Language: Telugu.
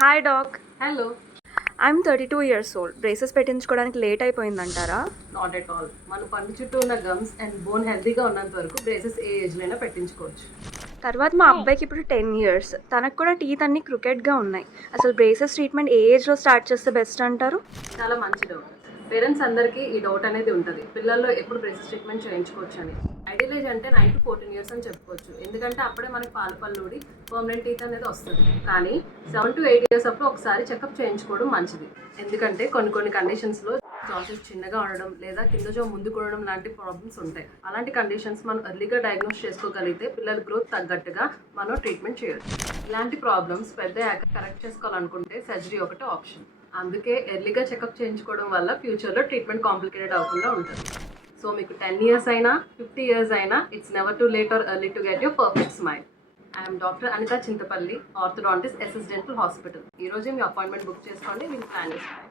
Hi doc. Hello. I'm 32 years old. Braces పెట్టించుకోవడానికి లేట్ అయిపోయిందంటారా? Not at all. మన పన్ను చుట్టూ ఉన్న గమ్స్ అండ్ బోన్ హెల్తీగా ఉన్నంత వరకు బ్రేసెస్ ఏ ఏజ్లో అయినా పెట్టించుకోవచ్చు. తర్వాత మా అబ్బాయికి ఇప్పుడు 10 years. తనకు కూడా టీత్ అన్ని క్రికెట్గా ఉన్నాయి. అసలు బ్రేసెస్ ట్రీట్మెంట్ ఏ ఏజ్లో స్టార్ట్ చేస్తే బెస్ట్ అంటారు? చాలా మంచి డౌట్. పేరెంట్స్ అందరికీ ఈ డౌట్ అనేది ఉంటుంది, పిల్లల్లో ఎప్పుడు బ్రేసెస్ ట్రీట్మెంట్ చేయించుకోవచ్చు అని. ఐడియల్ ఏజ్ అంటే 9 to 14 years అని చెప్పుకోవచ్చు, ఎందుకంటే అప్పుడే మనకి పళ్ళు ఊడి పర్మనెంట్ టీత్ అనేది వస్తుంది. కానీ 7 to 8 years అప్పుడు ఒకసారి చెకప్ చేయించుకోవడం మంచిది. ఎందుకంటే కొన్ని కండిషన్స్లో జాసెస్ చిన్నగా ఉండడం లేదా కింద జో ముందు కూడడం లాంటి ప్రాబ్లమ్స్ ఉంటాయి. అలాంటి కండిషన్స్ మనం ఎర్లీగా డయాగ్నోస్ చేసుకోగలిగితే పిల్లల గ్రోత్ తగ్గట్టుగా మనం ట్రీట్మెంట్ చేయొచ్చు. ఇలాంటి ప్రాబ్లమ్స్ పెద్ద కరెక్ట్ చేసుకోవాలనుకుంటే సర్జరీ ఒకటే ఆప్షన్. అందుకే ఎర్లీగా చెకప్ చేయించుకోవడం వల్ల ఫ్యూచర్లో ట్రీట్మెంట్ కాంప్లికేటెడ్ అవ్వకుండా ఉంటుంది. సో మీకు 10 years అయినా 50 years అయినా it's never too late or early to get your perfect smile. I'm doctor Anitha Chintapalli, orthodontist, SS dental hospital. ఈరోజే మీ అపాయింట్మెంట్ బుక్ చేసుకోండి, మీకు ప్లాన్ చేసుకోండి.